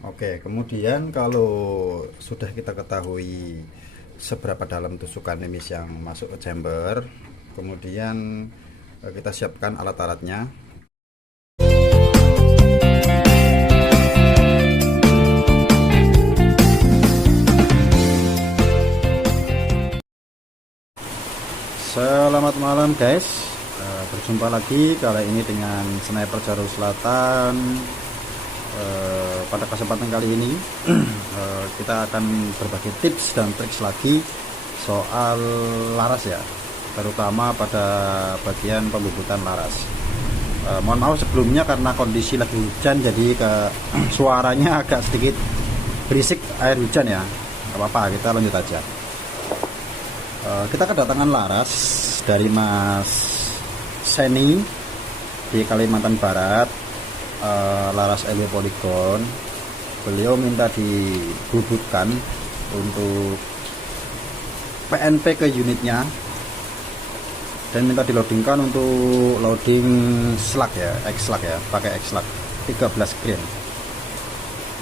Oke, kemudian kalau sudah kita ketahui seberapa dalam tusukan emis yang masuk ke chamber, kemudian kita siapkan alat-alatnya. Selamat malam guys. Berjumpa lagi kali ini dengan Sniper Jarum Selatan. Pada kesempatan kali ini kita akan berbagi tips dan trik lagi soal laras ya, terutama pada bagian pembubutan laras. Mohon maaf sebelumnya karena kondisi lagi hujan, jadi suaranya agak sedikit berisik air hujan ya. Gak apa-apa, kita lanjut aja. Kita kedatangan laras dari Mas Seni di Kalimantan Barat. Laras LW Polygon. Beliau minta dibubutkan untuk PNP ke unitnya dan minta diloadingkan untuk loading slug ya, X-slug ya, pakai X-slug 13 gram.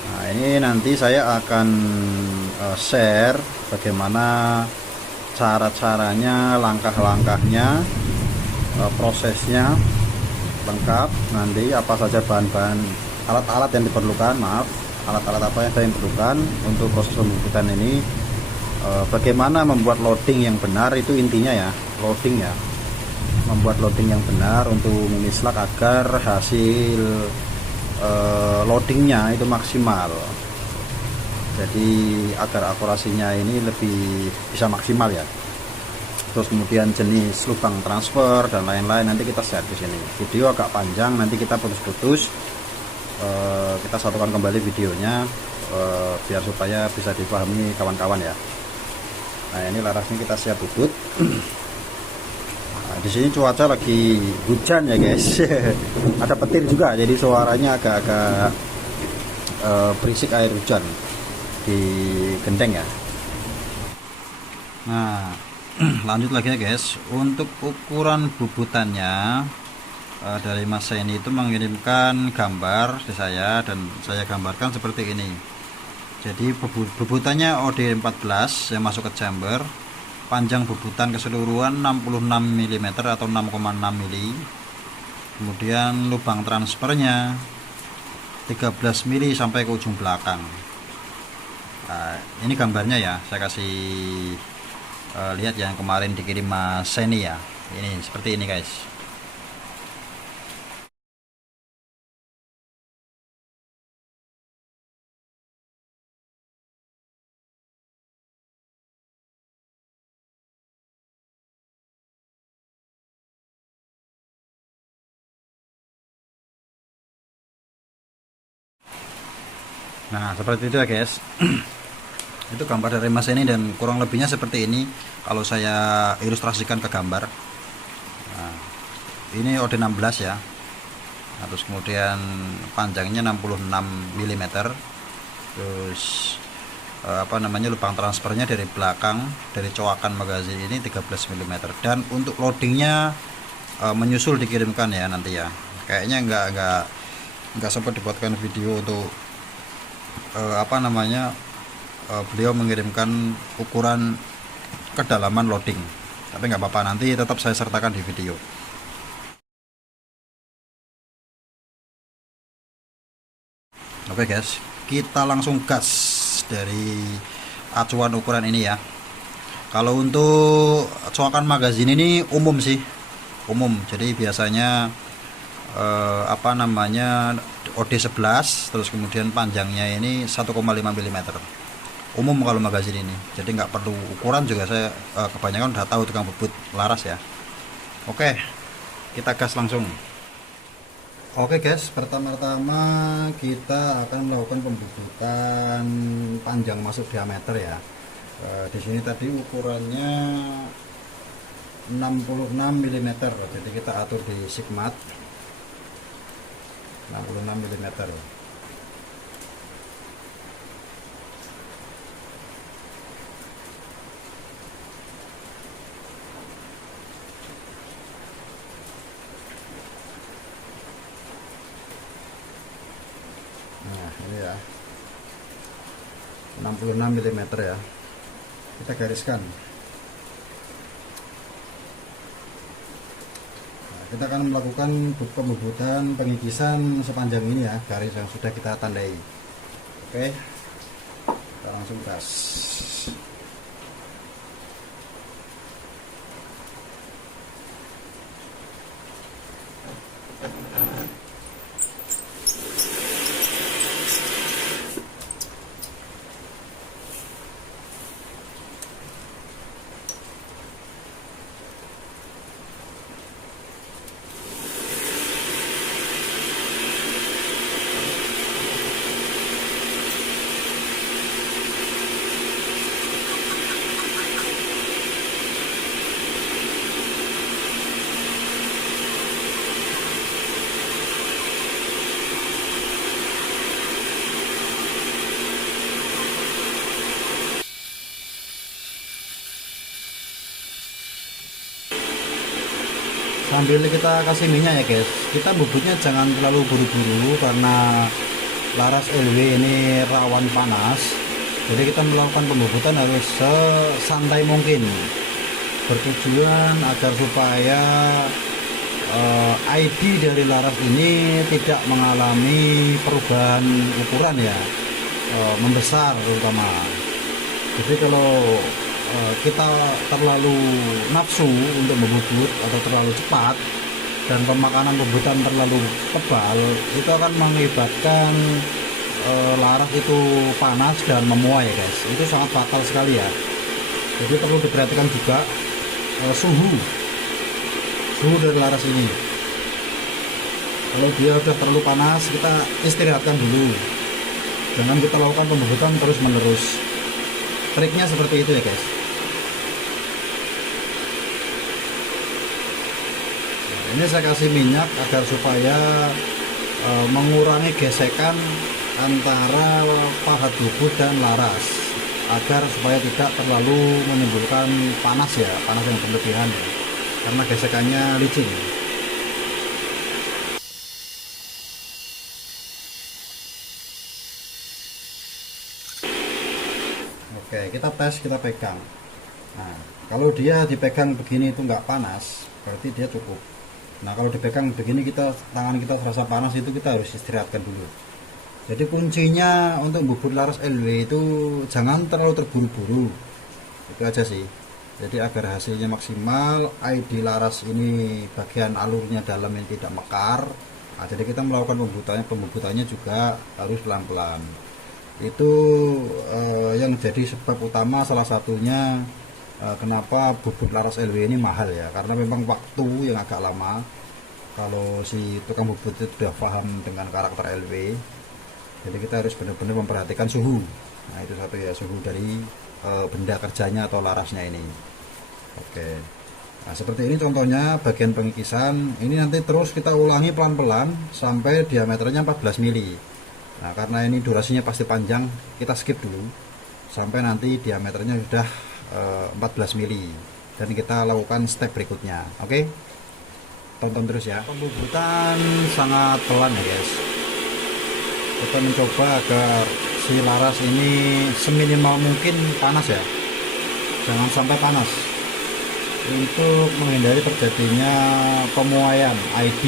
Nah, ini nanti saya akan share bagaimana cara-caranya, langkah-langkahnya, prosesnya lengkap. Nanti apa saja bahan-bahan, alat-alat yang diperlukan, alat-alat apa yang saya diperlukan untuk proses pembubutan ini, bagaimana membuat loading yang benar, itu intinya ya, loading ya, membuat loading yang benar untuk mini slug agar hasil loadingnya itu maksimal, jadi agar akurasinya ini lebih bisa maksimal ya. Terus kemudian jenis lubang transfer dan lain-lain nanti kita share di sini. Video agak panjang, nanti kita putus-putus, kita satukan kembali videonya biar supaya bisa dipahami kawan-kawan ya. Nah, ini larasnya kita siap bubut. Nah, di sini cuaca lagi hujan ya guys. Ada petir juga, jadi suaranya agak-agak berisik air hujan di gendeng ya. Nah, lanjut lagi ya guys, untuk ukuran bubutannya dari Mas Seni itu mengirimkan gambar ke saya dan saya gambarkan seperti ini. Jadi bubutannya OD14 yang masuk ke chamber, panjang bubutan keseluruhan 66 mm atau 6,6 mm. Kemudian lubang transfernya 13 mm sampai ke ujung belakang. Nah, ini gambarnya ya, saya kasih lihat yang kemarin dikirim Mas Seni ya. Ini seperti ini guys. Nah, seperti itu ya guys. Itu gambar dari Mas Seni dan kurang lebihnya seperti ini kalau saya ilustrasikan ke gambar. Nah, ini OD16 ya. Nah, terus kemudian panjangnya 66 mm. Terus lubang transfernya dari belakang, dari coakan magazin ini 13 mm. Dan untuk loadingnya menyusul dikirimkan ya nanti ya. Kayaknya nggak sempat dibuatkan video untuk beliau mengirimkan ukuran kedalaman loading, tapi nggak apa-apa, nanti tetap saya sertakan di video. Oke guys, kita langsung gas dari acuan ukuran ini ya. Kalau untuk coakan magazin ini umum sih, umum, jadi biasanya OD11, terus kemudian panjangnya ini 1,5 mm. Umum kalau magazin ini, jadi nggak perlu ukuran juga, saya kebanyakan udah tahu tukang bubut laras ya. Oke, kita gas langsung. Oke guys, pertama-tama kita akan melakukan pembubutan panjang masuk diameter ya. Di sini tadi ukurannya 66 mm, jadi kita atur di sigmat 66 mm. Nah, ini ya. 66 mm ya. Kita gariskan. Nah, kita akan melakukan pembubutan pengikisan sepanjang ini ya, garis yang sudah kita tandai. Oke, kita langsung gas. Sambil kita kasih minyak ya guys, kita bubutnya jangan terlalu buru-buru karena laras LW ini rawan panas. Jadi kita melakukan pembubutan harus sesantai mungkin, bertujuan agar supaya ID dari laras ini tidak mengalami perubahan ukuran ya, membesar terutama. Jadi kalau kita terlalu nafsu untuk membubut atau terlalu cepat dan pemakanan bubutan terlalu tebal, itu akan mengakibatkan laras itu panas dan memuai ya guys. Itu sangat fatal sekali ya. Jadi perlu diperhatikan juga suhu dari laras ini. Kalau dia sudah terlalu panas, kita istirahatkan dulu, jangan kita lakukan pembubutan terus menerus. Triknya seperti itu ya guys. Ini saya kasih minyak agar supaya mengurangi gesekan antara pahat bubut dan laras, agar supaya tidak terlalu menimbulkan panas ya, panas yang berlebihan ya, karena gesekannya licin. Oke, kita tes, kita pegang. Nah, kalau dia dipegang begini itu nggak panas, berarti dia cukup. Nah, kalau dipegang begini, tangan kita terasa panas, itu kita harus istirahatkan dulu. Jadi kuncinya untuk bubut laras LW itu jangan terlalu terburu-buru. Itu aja sih. Jadi agar hasilnya maksimal, ID laras ini bagian alurnya dalam yang tidak mekar. Nah, jadi kita melakukan pembubutannya juga harus pelan-pelan. Itu yang jadi sebab utama, salah satunya kenapa bubut laras LW ini mahal ya, karena memang waktu yang agak lama. Kalau si tukang bubut itu sudah paham dengan karakter LW, jadi kita harus benar-benar memperhatikan suhu. Nah, itu satu ya, suhu dari benda kerjanya atau larasnya ini. Oke, nah seperti ini contohnya bagian pengikisan. Ini nanti terus kita ulangi pelan-pelan sampai diameternya 14 mili. Nah, karena ini durasinya pasti panjang, kita skip dulu sampai nanti diameternya sudah 14 mili, dan kita lakukan step berikutnya. Oke, tonton terus ya. Pembubutan sangat pelan ya guys. Kita mencoba agar si laras ini seminimal mungkin panas ya, jangan sampai panas, untuk menghindari terjadinya pemuaian ID.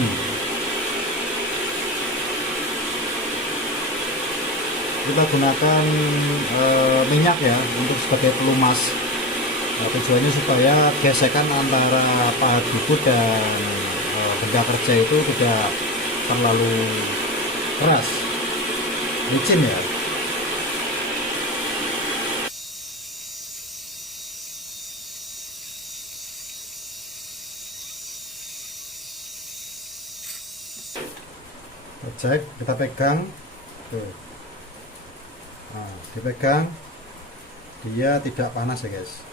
Kita gunakan minyak ya untuk sebagai pelumas. Tujuannya supaya gesekan antara pahat bubut dan benda kerja itu tidak terlalu keras, licin ya. Kita cek, kita pegang tuh. Nah, dipegang, dia tidak panas ya guys.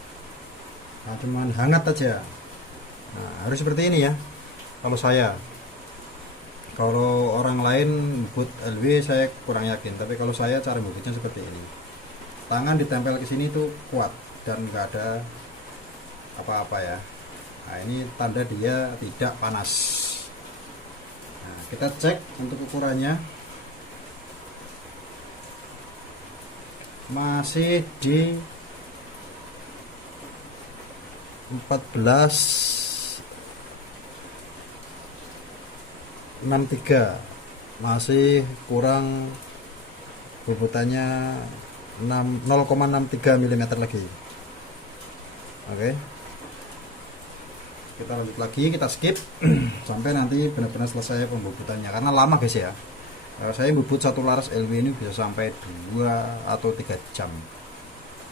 Nah, cuman hangat aja. Nah, harus seperti ini ya. Kalau orang lain bubut LW saya kurang yakin, tapi kalau saya cara bubutnya seperti ini. Tangan ditempel ke sini tuh kuat dan nggak ada apa-apa ya. Nah, ini tanda dia tidak panas. Nah, kita cek untuk ukurannya. masih di 1463, masih kurang bobotannya 0,63 mm lagi. Oke, kita lanjut lagi, kita skip sampai nanti benar-benar selesai pembobotannya, karena lama guys ya. Saya bobot satu laras LW ini bisa sampai 2 atau 3 jam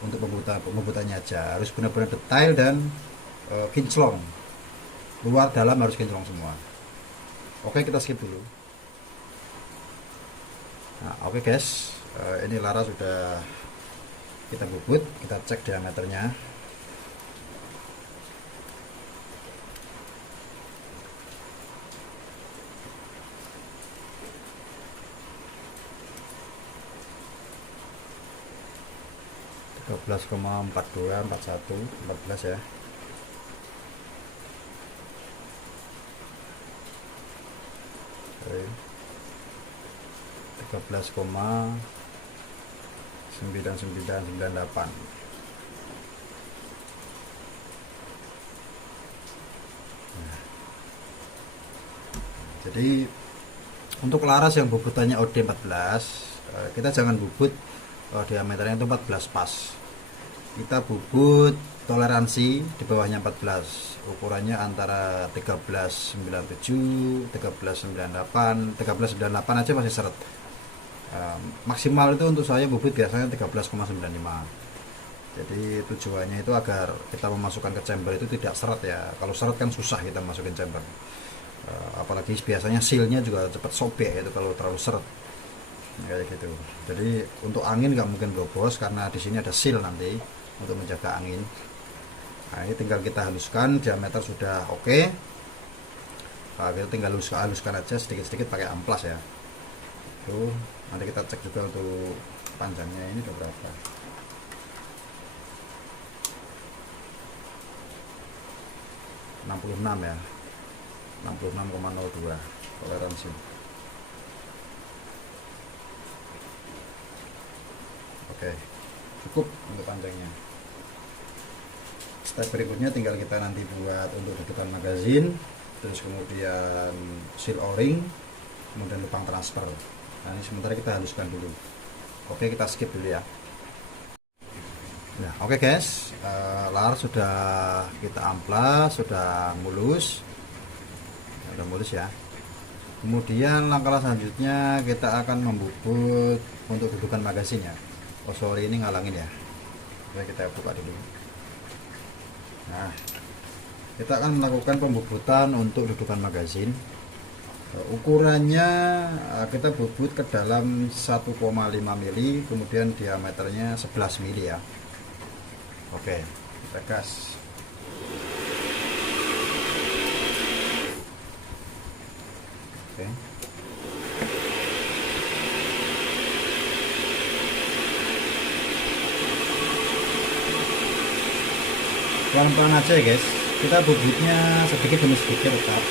untuk pembobotannya aja. Harus benar-benar detail dan kinclong, luar dalam harus kinclong semua. Oke, kita skip dulu. Nah, oke guys, ini laras sudah kita bubut, kita cek diameternya. Tiga belas koma 42, 41, 14 ya. Oke. 13,9998. Nah, jadi untuk laras yang bobotannya OD14, kita jangan bubut diameternya itu 14 pas. Kita bubut toleransi di bawahnya 14, ukurannya antara 1397, 1398, 1398 aja masih seret. Maksimal itu untuk saya bubut biasanya 13,95. Jadi tujuannya itu agar kita memasukkan ke chamber itu tidak seret ya. Kalau seret kan susah kita masukin chamber. Apalagi biasanya sealnya juga cepat sobek itu kalau terlalu seret. Kayak gitu. Jadi untuk angin nggak mungkin blobos karena di sini ada seal nanti untuk menjaga angin. Nah, ini tinggal kita haluskan, diameter sudah oke. Nah, kita tinggal haluskan aja sedikit-sedikit pakai amplas ya. Tuh, nanti kita cek juga untuk panjangnya ini udah berapa. (66 ya, 66,02 toleransi. Oke, cukup untuk panjangnya. Step berikutnya tinggal kita nanti buat untuk deketan magazin, terus kemudian seal o-ring, kemudian lubang transfer. Nah, ini sementara kita haluskan dulu. Oke, kita skip dulu ya. Nah, oke guys, lar sudah kita amplas, sudah mulus ya. Kemudian langkah selanjutnya kita akan membubut untuk dudukan magazinnya. Oh sorry, ini ngalangin ya. Oke, kita buka dulu. Nah, kita akan melakukan pembubutan untuk dudukan magazin. Ukurannya kita bubut ke dalam 1,5 mili, kemudian diameternya 11 mili ya. Oke, kita gas. Oke. Pelan-pelan aja ya guys, kita bubutnya sedikit demi sedikit tetap.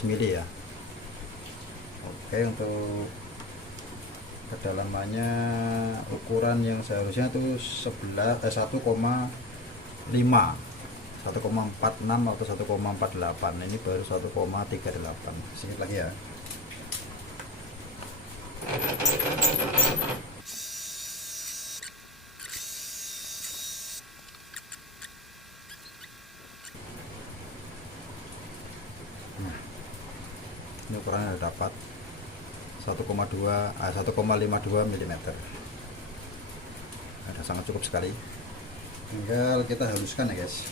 Mili ya. Oke, untuk kedalamannya ukuran yang seharusnya itu 1,5, 1,46 atau 1,48. Ini baru 1,38. Sedikit lagi ya. Nah, ini ukurannya sudah dapat 1,52 mm. Ada sangat cukup sekali. Tinggal kita haluskan ya guys.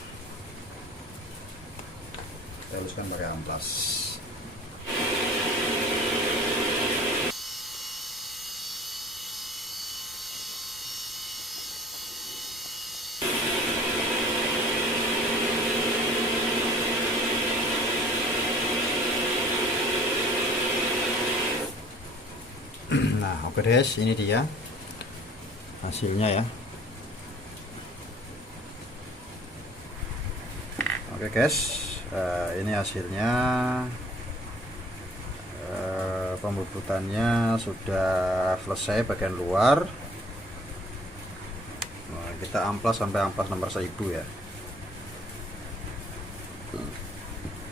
Kita haluskan pakai amplas. Oke guys, ini dia hasilnya ya. Oke guys, ini hasilnya. Pembubutannya sudah selesai bagian luar. Nah, kita amplas sampai amplas nomor 1000 ya,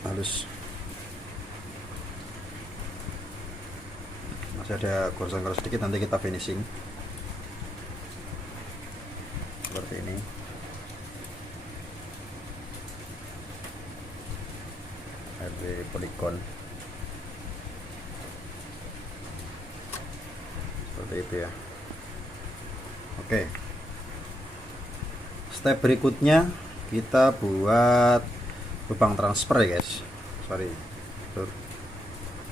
halus. Masih ada gosong-gosong sedikit, nanti kita finishing seperti ini. RW Polygon seperti itu ya. Oke, step berikutnya kita buat lubang transfer ya guys.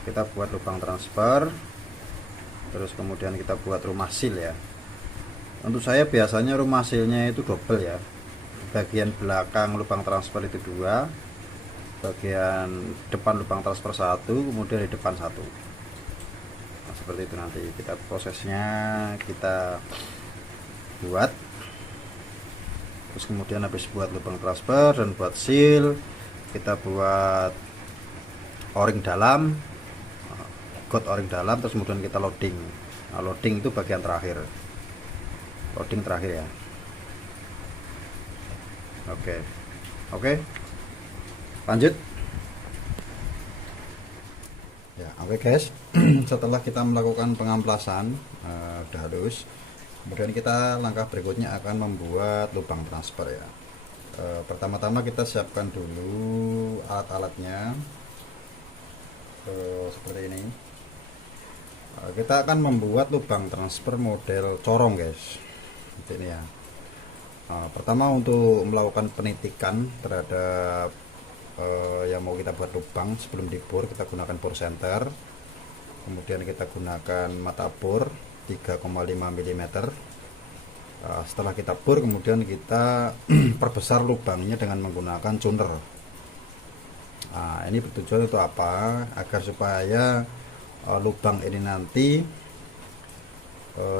Kita buat lubang transfer, terus kemudian kita buat rumah seal ya. Untuk saya biasanya rumah sealnya itu double ya, bagian belakang lubang transfer itu 2, bagian depan lubang transfer 1, kemudian di depan 1. Nah, seperti itu nanti kita prosesnya kita buat. Terus kemudian habis buat lubang transfer dan buat seal, kita buat o-ring dalam, got o-ring dalam, terus kemudian kita loading. Nah, loading itu bagian terakhir, loading terakhir ya. Oke, lanjut ya. Oke guys, setelah kita melakukan pengamplasan udah halus, kemudian kita langkah berikutnya akan membuat lubang transfer ya. Pertama-tama kita siapkan dulu alat-alatnya seperti ini. Kita akan membuat lubang transfer model corong guys, seperti ini ya. Pertama, untuk melakukan penitikan terhadap yang mau kita buat lubang, sebelum dibor kita gunakan bor center, kemudian kita gunakan mata bor 3,5 mm. Setelah kita bor, kemudian kita perbesar lubangnya dengan menggunakan tuner. Ini bertujuan untuk apa? Agar supaya lubang ini nanti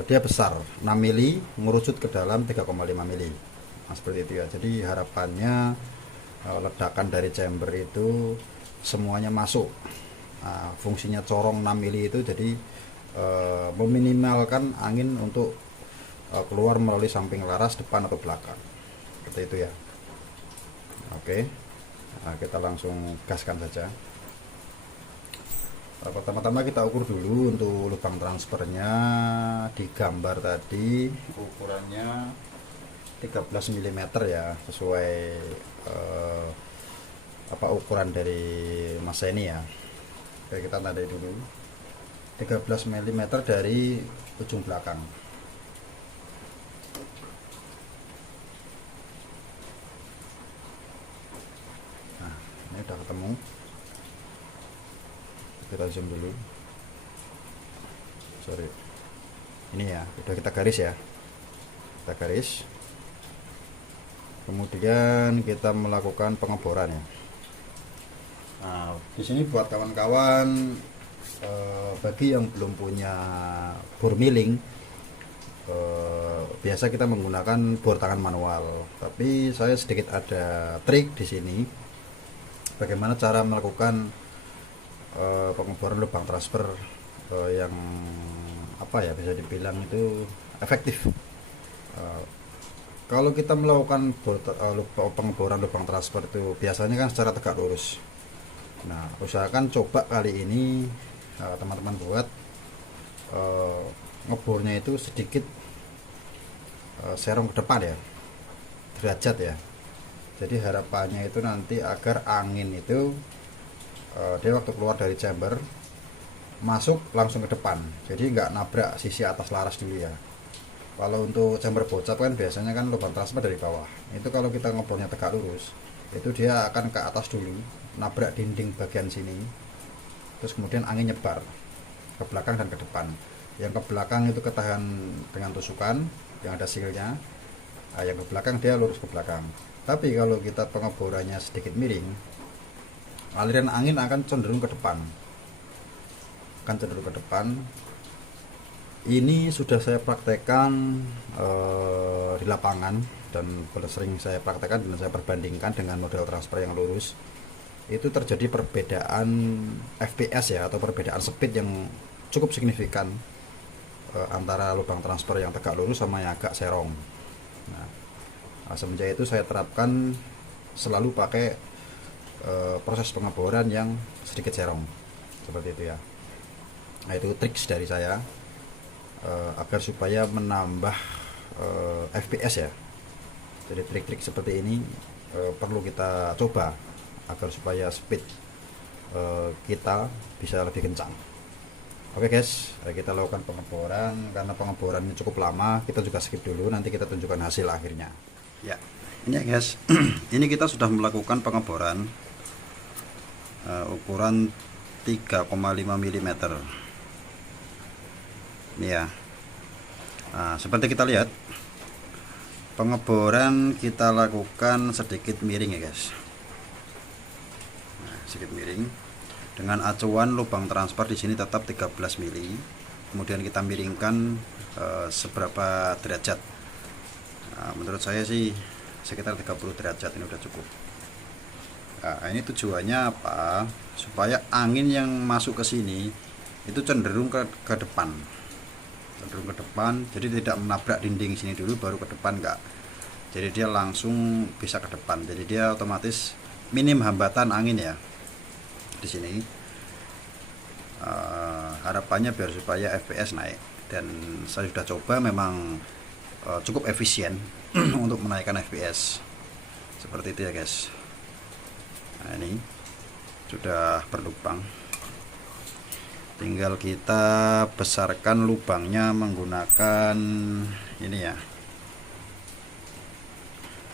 dia besar 6 mili mengerucut ke dalam 3,5 mili. Nah, seperti itu ya. Jadi harapannya ledakan dari chamber itu semuanya masuk. Fungsinya corong 6 mili itu jadi meminimalkan angin untuk keluar melalui samping laras, depan atau belakang, seperti itu ya. Oke, kita langsung gaskan saja. Pertama-tama kita ukur dulu untuk lubang transfernya. Di gambar tadi ukurannya 13 mm ya, sesuai ukuran dari Mas ini ya. Oke, kita tandai dulu 13 mm dari ujung belakang. Nah, ini udah ketemu. Kita zoom dulu, ini ya, udah kita garis ya, kita garis, kemudian kita melakukan pengeboran ya. Nah, di sini buat kawan-kawan bagi yang belum punya bor milling, biasa kita menggunakan bor tangan manual, tapi saya sedikit ada trik di sini bagaimana cara melakukan pengeboran lubang transfer yang bisa dibilang itu efektif. Kalau kita melakukan pengeboran lubang transfer itu biasanya kan secara tegak lurus. Nah, usahakan coba kali ini teman-teman buat ngebornya itu sedikit serong ke depan ya, derajat ya. Jadi harapannya itu nanti agar angin itu dia waktu keluar dari chamber masuk langsung ke depan, jadi nggak nabrak sisi atas laras dulu ya. Kalau untuk chamber bocap kan biasanya kan lubang transfer dari bawah, itu kalau kita ngebornya tegak lurus itu dia akan ke atas dulu, nabrak dinding bagian sini, terus kemudian angin nyebar ke belakang dan ke depan. Yang ke belakang itu ketahan dengan tusukan yang ada sealnya, yang ke belakang dia lurus ke belakang. Tapi kalau kita pengeborannya sedikit miring, aliran angin akan cenderung ke depan, Ini sudah saya praktekkan di lapangan, dan sering saya praktekkan dan saya perbandingkan dengan model transfer yang lurus. Itu terjadi perbedaan FPS ya, atau perbedaan speed yang cukup signifikan antara lubang transfer yang tegak lurus sama yang agak serong. Nah, semenjak itu saya terapkan selalu pakai proses pengeboran yang sedikit serong seperti itu ya. Nah, itu triks dari saya agar supaya menambah FPS ya. Jadi trik-trik seperti ini perlu kita coba agar supaya speed kita bisa lebih kencang. Oke guys, kita lakukan pengeboran. Karena pengeborannya cukup lama, kita juga skip dulu, nanti kita tunjukkan hasil akhirnya. Ya, ini ya guys, ini kita sudah melakukan pengeboran ukuran 3,5 mm. Ini ya. Nah, seperti kita lihat, pengeboran kita lakukan sedikit miring ya guys. Nah, sedikit miring. Dengan acuan lubang transfer di sini tetap 13 mili. Kemudian kita miringkan seberapa derajat. Nah, menurut saya sih sekitar 30 derajat ini udah cukup. Nah, ini tujuannya apa? Supaya angin yang masuk ke sini itu cenderung ke depan. Cenderung ke depan, jadi tidak menabrak dinding sini dulu baru ke depan, enggak. Jadi dia langsung bisa ke depan. Jadi dia otomatis minim hambatan angin ya. Di sini harapannya biar supaya FPS naik, dan saya sudah coba memang cukup efisien untuk menaikkan FPS seperti itu ya guys. Nah, ini sudah berlubang, tinggal kita besarkan lubangnya menggunakan ini ya,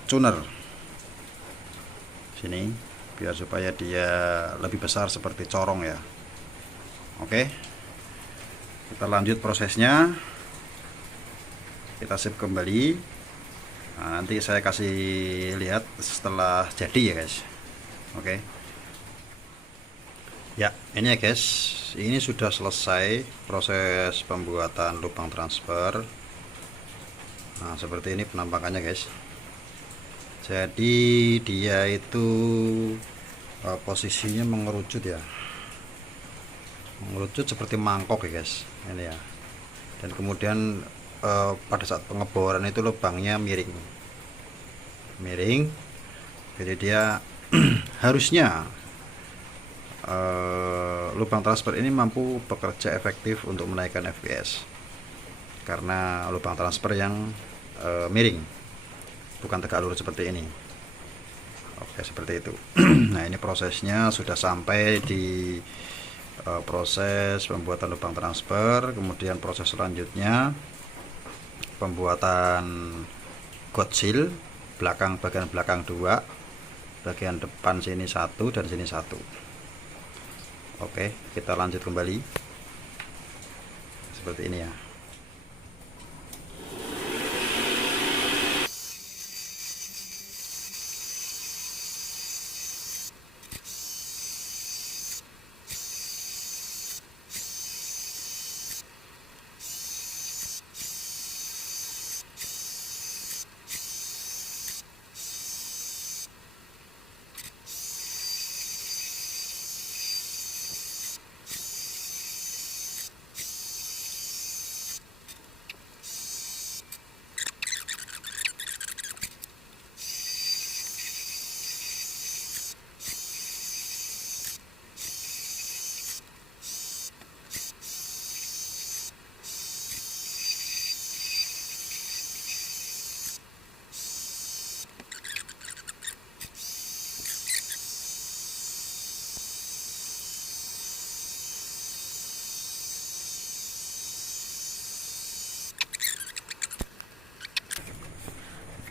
tuner sini, biar supaya dia lebih besar seperti corong ya. Oke, kita lanjut prosesnya, kita save kembali. Nah, nanti saya kasih lihat setelah jadi ya guys. Oke ya, ini ya guys, ini sudah selesai proses pembuatan lubang transfer. Nah, seperti ini penampakannya guys. Jadi dia itu posisinya mengerucut ya, mengerucut seperti mangkok ya guys, ini ya. Dan kemudian pada saat pengeboran itu lubangnya miring, jadi dia harusnya lubang transfer ini mampu bekerja efektif untuk menaikkan FPS karena lubang transfer yang miring, bukan tegak lurus seperti ini. Oke, seperti itu. Nah, ini prosesnya sudah sampai di proses pembuatan lubang transfer. Kemudian proses selanjutnya pembuatan God seal belakang, bagian belakang 2, bagian depan sini 1 dan sini 1. Oke, kita lanjut kembali seperti ini ya.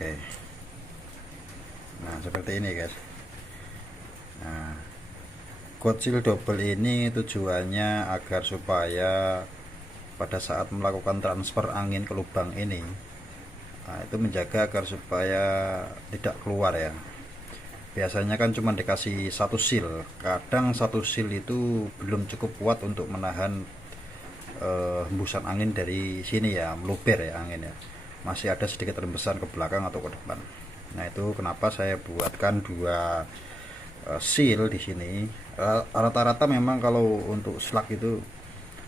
Oke, nah seperti ini guys. Nah, God seal double ini tujuannya agar supaya pada saat melakukan transfer angin ke lubang ini, nah, itu menjaga agar supaya tidak keluar ya. Biasanya kan cuma dikasih satu seal, kadang satu seal itu belum cukup kuat untuk menahan hembusan angin dari sini ya, meluber ya angin ya, masih ada sedikit rembesan ke belakang atau ke depan. Nah itu kenapa saya buatkan dua seal di sini. Rata-rata memang kalau untuk slug itu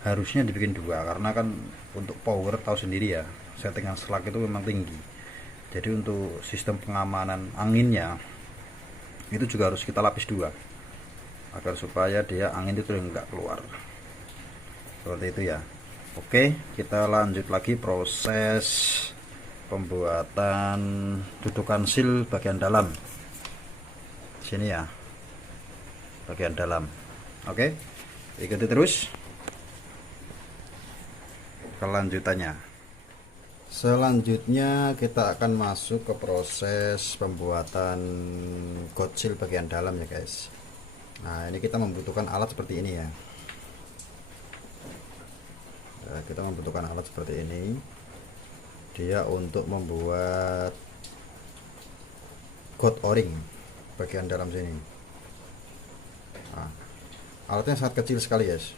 harusnya dibikin dua, karena kan untuk power tahu sendiri ya, settingan slug itu memang tinggi. Jadi untuk sistem pengamanan anginnya itu juga harus kita lapis dua, agar supaya dia angin itu enggak keluar. Seperti itu ya. Oke, kita lanjut lagi proses pembuatan dudukan seal bagian dalam. Sini ya, bagian dalam. Oke, ikuti terus kelanjutannya. Selanjutnya kita akan masuk ke proses pembuatan god seal bagian dalam ya guys. Nah ini kita membutuhkan alat seperti ini ya. Kita membutuhkan alat seperti ini, dia untuk membuat god o-ring bagian dalam sini. Nah, alatnya sangat kecil sekali guys,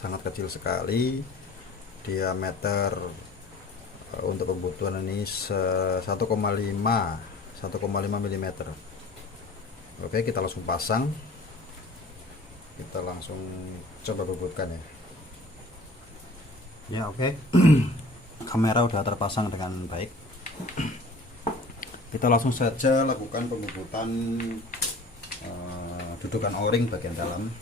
sangat kecil sekali. Diameter untuk kebutuhan ini 1,5 mm. Oke, kita langsung pasang, kita langsung coba bubutkan ya. Ya oke. Kamera udah terpasang dengan baik. Kita langsung saja lakukan pembubutan dudukan o-ring bagian dalam.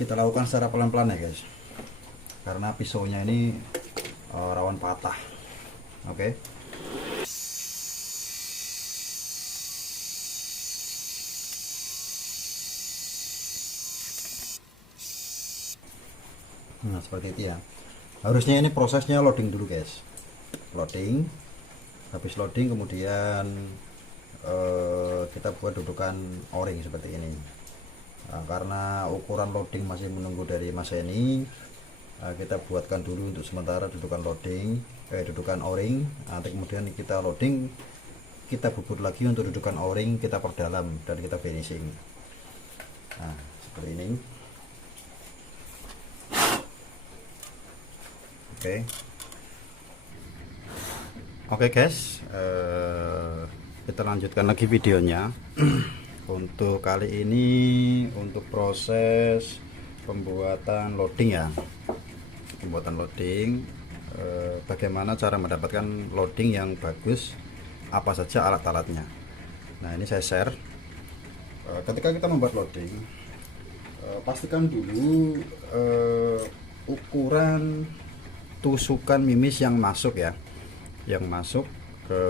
Kita lakukan secara pelan-pelan ya guys, karena pisaunya ini rawan patah. Oke. Nah seperti itu ya. Harusnya ini prosesnya loading dulu guys, loading. Habis loading kemudian kita buat dudukan o-ring seperti ini. Nah, karena ukuran loading masih menunggu dari Mas Eni, kita buatkan dulu untuk sementara dudukan dudukan o-ring. Nanti kemudian kita loading, kita bubut lagi untuk dudukan o-ring, kita perdalam dan kita finishing. Nah seperti ini. Oke guys, kita lanjutkan lagi videonya. Untuk kali ini untuk proses pembuatan loading ya, pembuatan loading, bagaimana cara mendapatkan loading yang bagus, apa saja alat-alatnya. Nah ini saya share. Ketika kita membuat loading, pastikan dulu ukuran tusukan mimis yang masuk ya, yang masuk ke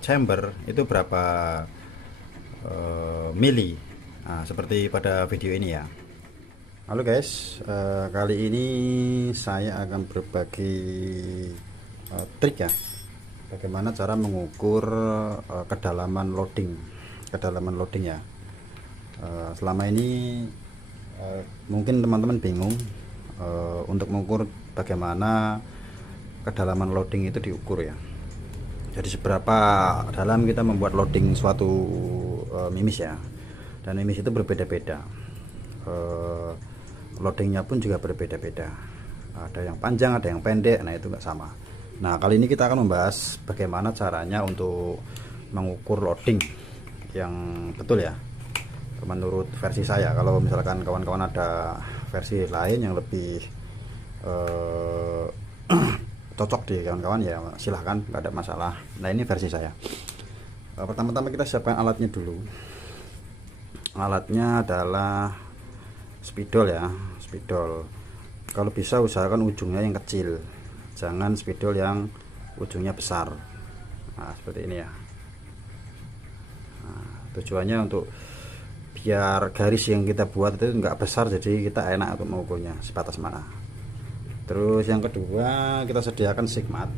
chamber itu berapa mili. Nah, seperti pada video ini ya. Halo guys, kali ini saya akan berbagi trik ya, bagaimana cara mengukur kedalaman loading ya. Selama ini mungkin teman-teman bingung untuk mengukur bagaimana kedalaman loading itu diukur ya. Jadi seberapa dalam kita membuat loading suatu mimis ya. Dan mimis itu berbeda-beda. Loadingnya pun juga berbeda-beda. Ada yang panjang, ada yang pendek. Nah itu nggak sama. Nah kali ini kita akan membahas bagaimana caranya untuk mengukur loading yang betul ya, menurut versi saya. Kalau misalkan kawan-kawan ada versi lain yang lebih cocok di kawan-kawan ya silahkan, nggak ada masalah. Nah ini versi saya. Pertama-tama kita siapkan alatnya dulu. Alatnya adalah spidol ya, spidol. Kalau bisa usahakan ujungnya yang kecil, jangan spidol yang ujungnya besar. Nah seperti ini ya. Nah, tujuannya untuk biar garis yang kita buat itu nggak besar, jadi kita enak untuk mengukurnya sebatas mana. Terus yang kedua kita sediakan sigmat.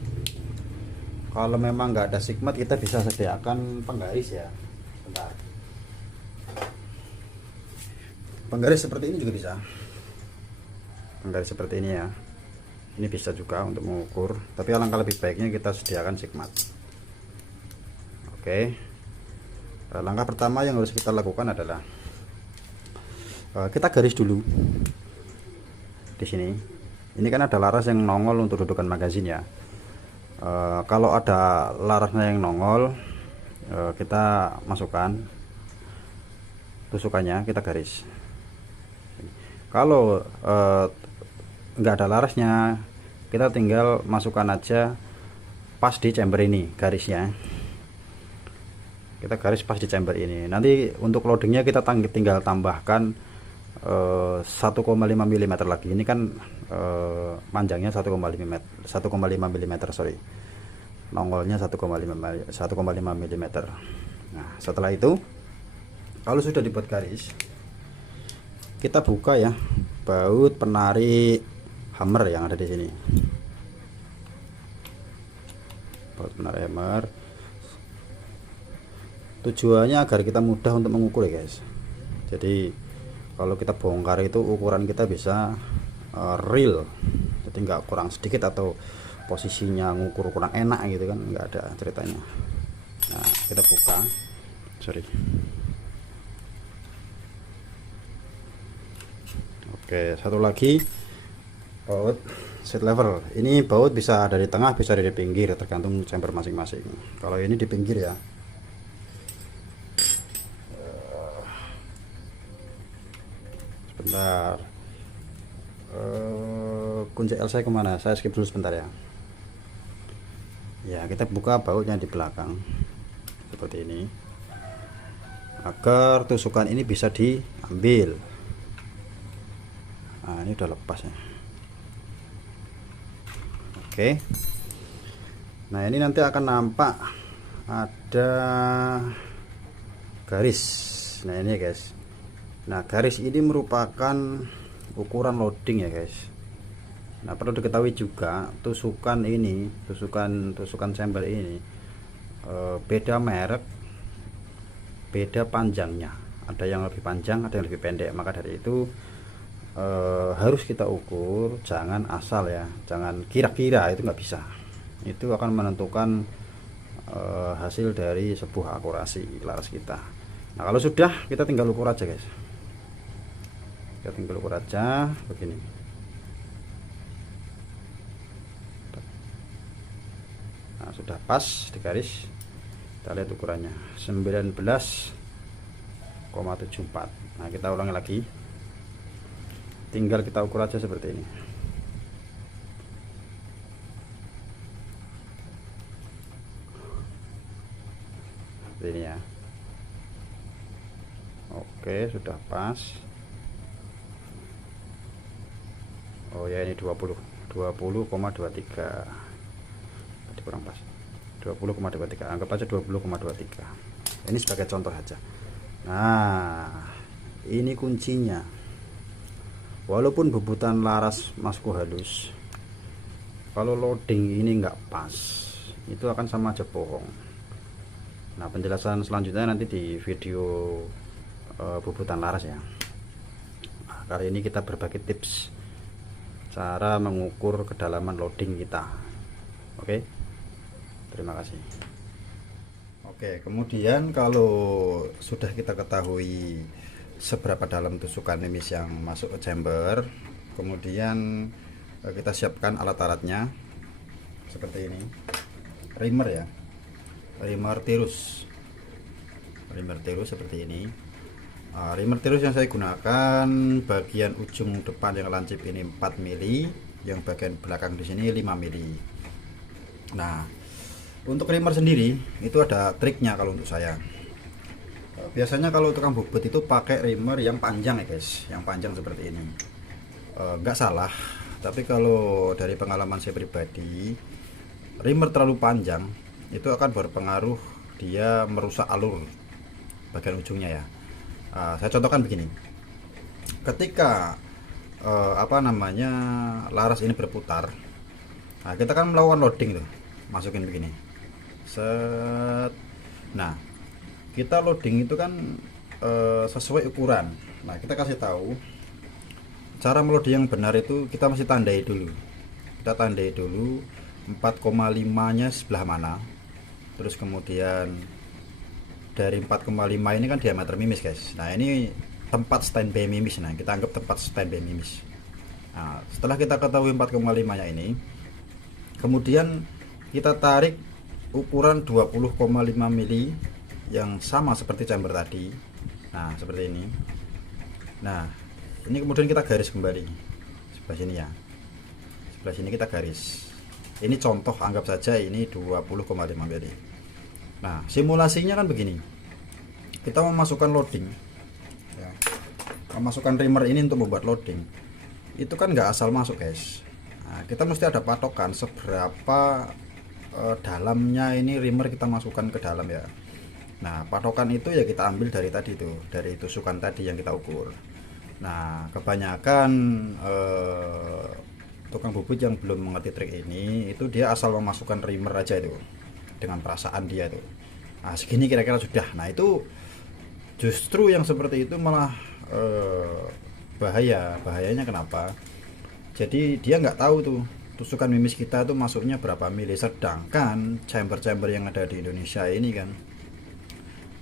Kalau memang nggak ada sigmat kita bisa sediakan penggaris ya. Bentar. Penggaris seperti ini juga bisa. Penggaris seperti ini ya. Ini bisa juga untuk mengukur. Tapi alangkah lebih baiknya kita sediakan sigmat. Oke. Langkah pertama yang harus kita lakukan adalah Kita garis dulu di sini. Ini kan ada laras yang nongol untuk dudukan magazin ya. Kalau ada larasnya yang nongol, kita masukkan tusukannya, kita garis. Kalau nggak ada larasnya, kita tinggal masukkan aja pas di chamber ini garisnya. Kita garis pas di chamber ini. Nanti untuk loadingnya kita tinggal tambahkan 1,5 mm lagi. Ini kan panjangnya 1,5 mm, sorry. Nongolnya 1,5 mm. Nah, setelah itu kalau sudah dibuat garis, kita buka ya baut penarik hammer yang ada di sini. Baut penarik hammer. Tujuannya agar kita mudah untuk mengukur ya guys. Jadi kalau kita bongkar itu ukuran kita bisa real, jadi nggak kurang sedikit atau posisinya ngukur kurang enak gitu kan, nggak ada ceritanya. Nah, kita buka, sorry. Oke, satu lagi baut set level. Ini baut bisa dari tengah, bisa dari pinggir, tergantung chamber masing-masing. Kalau ini di pinggir ya. Sebentar, kunci L saya kemana? Saya skip dulu sebentar ya. Ya, kita buka bautnya di belakang seperti ini agar tusukan ini bisa diambil. Nah, ini udah lepas ya. Oke, nah ini nanti akan nampak ada garis. Nah ini ya guys. Nah, garis ini merupakan ukuran loading ya guys. Nah, perlu diketahui juga tusukan ini, tusukan chamber ini beda merek, beda panjangnya. Ada yang lebih panjang, ada yang lebih pendek. Maka dari itu harus kita ukur, jangan asal ya, jangan kira-kira, itu nggak bisa. Itu akan menentukan hasil dari sebuah akurasi laras kita. Nah, kalau sudah, kita tinggal ukur aja guys. Kita tinggal ukur aja begini. Nah, sudah pas di garis. Kita lihat ukurannya 19,74. Nah, kita ulangi lagi. Tinggal kita ukur aja seperti ini. Seperti ini ya. Oke, sudah pas. Oh ya, ini 20,23. Tadi kurang pas. 20,23. Anggap aja 20,23. Ini sebagai contoh aja. Nah, ini kuncinya. Walaupun bebutan laras masku halus, kalau loading ini nggak pas, itu akan sama aja bohong. Nah, penjelasan selanjutnya nanti di video bebutan laras ya. Nah, kali ini kita berbagi tips cara mengukur kedalaman loading kita. Oke, terima kasih. Oke, kemudian kalau sudah kita ketahui seberapa dalam tusukan emis yang masuk ke chamber, kemudian kita siapkan alat-alatnya seperti ini. Reamer ya, reamer tirus seperti ini. Reamer tirus yang saya gunakan, bagian ujung depan yang lancip ini 4 mili, yang bagian belakang di sini 5 mili. Nah, untuk reamer sendiri itu ada triknya kalau untuk saya. Biasanya kalau tukang bobot itu pakai reamer yang panjang ya guys, yang panjang seperti ini. Nggak salah, tapi kalau dari pengalaman saya pribadi, reamer terlalu panjang itu akan berpengaruh, dia merusak alur bagian ujungnya ya. Saya contohkan begini. Ketika laras ini berputar, nah kita kan melakukan loading tuh, masukin begini. Set. Nah, kita loading itu kan sesuai ukuran. Nah, kita kasih tahu cara melodi yang benar itu, kita masih tandai dulu. Kita tandai dulu 4,5 nya sebelah mana. Terus kemudian dari 4,5 ini kan diameter mimis guys. Nah, ini tempat standby mimis. Nah, kita anggap tempat standby mimis. Nah, setelah kita ketahui 4,5 nya ini, kemudian kita tarik ukuran 20,5 mili yang sama seperti chamber tadi. Nah, seperti ini. Nah, ini kemudian kita garis kembali sebelah sini ya. Sebelah sini kita garis. Ini contoh, anggap saja ini 20,5 mili. Nah, simulasinya kan begini. Kita memasukkan loading ya. Memasukkan reamer ini untuk membuat loading. Itu kan nggak asal masuk, guys. Nah, kita mesti ada patokan seberapa dalamnya ini reamer kita masukkan ke dalam ya. Nah, patokan itu ya kita ambil dari tadi tuh, dari tusukan tadi yang kita ukur. Nah, kebanyakan tukang bubut yang belum mengerti trik ini, itu dia asal memasukkan reamer aja itu dengan perasaan dia itu. Nah, segini kira-kira sudah. Nah, itu justru yang seperti itu malah bahayanya kenapa? Jadi dia nggak tahu tuh tusukan mimis kita tuh masuknya berapa mili. Sedangkan chamber-chamber yang ada di Indonesia ini kan,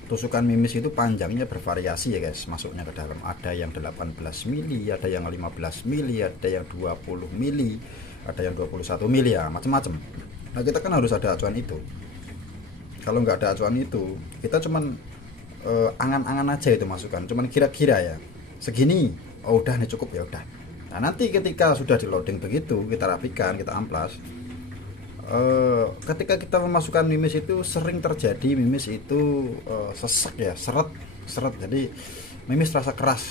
tusukan mimis itu panjangnya bervariasi ya guys, masuknya ke dalam. Ada yang 18 mili, ada yang 15 mili, ada yang 20 mili, ada yang 21 mili ya, macam-macam. Nah, kita kan harus ada acuan itu. Kalau nggak ada acuan itu, kita cuman angan-angan aja itu masukkan, cuman kira-kira ya segini, oh udah nih cukup ya udah. Nah, nanti ketika sudah di loading begitu, kita rapikan, kita amplas. Ketika kita memasukkan mimis itu sering terjadi mimis itu sesek ya, seret. Jadi mimis terasa keras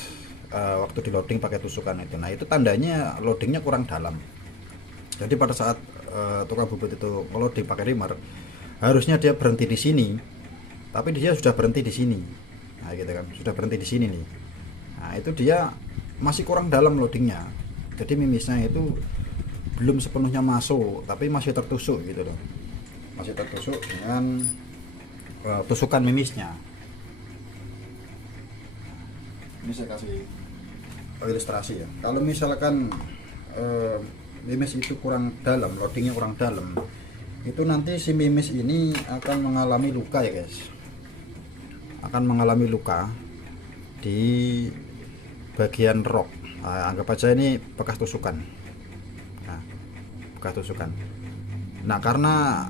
waktu di loading pakai tusukan itu. Nah, itu tandanya loadingnya kurang dalam. Jadi pada saat tukang bubut itu loading pakai reamer, harusnya dia berhenti di sini, tapi dia sudah berhenti di sini. Nah, gitu kan, sudah berhenti di sini nih. Nah, itu dia masih kurang dalam loadingnya. Jadi mimisnya itu belum sepenuhnya masuk, tapi masih tertusuk gitu loh, masih tertusuk dengan tusukan mimisnya. Ini saya kasih ilustrasi ya. Kalau misalkan mimis itu kurang dalam, loadingnya kurang dalam, itu nanti si mimis ini akan mengalami luka ya guys, akan mengalami luka di bagian rok. Nah, anggap aja ini bekas tusukan. Tusukan. Nah, karena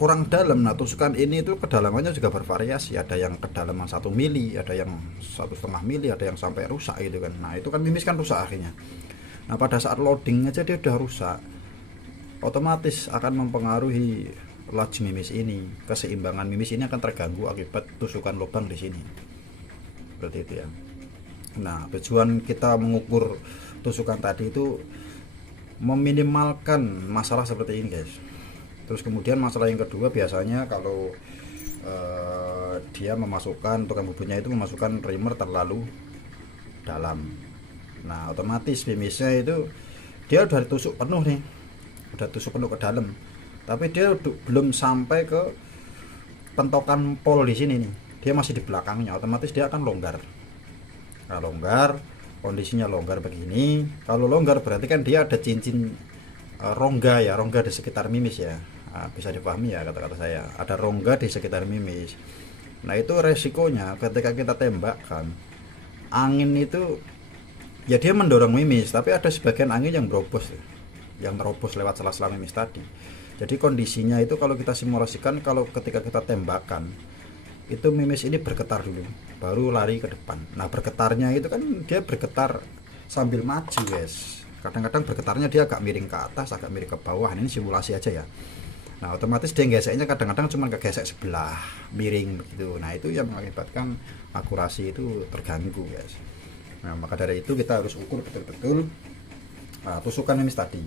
kurang dalam, nah tusukan ini itu kedalamannya juga bervariasi. Ada yang kedalaman 1 mili, ada yang 1,5 mili, ada yang sampai rusak gitu kan. Nah, itu kan mimis kan rusak akhirnya. Nah, pada saat loading aja dia udah rusak, otomatis akan mempengaruhi laju mimis ini. Keseimbangan mimis ini akan terganggu akibat tusukan lubang di sini. Seperti itu ya. Nah, tujuan kita mengukur tusukan tadi itu meminimalkan masalah seperti ini guys. Terus kemudian masalah yang kedua, biasanya kalau dia memasukkan, tukang bubutnya itu memasukkan reamer terlalu dalam. Nah, otomatis mimisnya itu dia udah tusuk penuh nih, udah tusuk penuh ke dalam, tapi dia belum sampai ke pentokan pol di sini nih, dia masih di belakangnya. Otomatis dia akan longgar. Nah, longgar, kondisinya longgar begini. Kalau longgar berarti kan dia ada cincin rongga ya, rongga di sekitar mimis ya. Nah, bisa dipahami ya kata-kata saya, ada rongga di sekitar mimis. Nah, itu resikonya ketika kita tembakkan, angin itu ya dia mendorong mimis, tapi ada sebagian angin yang berobos ya, yang terobos lewat sela-sela mimis tadi. Jadi kondisinya itu kalau kita simulasikan, kalau ketika kita tembakkan itu mimis ini bergetar dulu, baru lari ke depan. Nah, bergetarnya itu kan dia bergetar sambil maju guys. Kadang-kadang bergetarnya dia agak miring ke atas, agak miring ke bawah. Ini simulasi aja ya. Nah, otomatis dia geseknya kadang-kadang cuma kegesek sebelah, miring begitu. Nah, itu yang mengakibatkan akurasi itu terganggu guys. Nah, maka dari itu kita harus ukur betul-betul tusukan mimis tadi.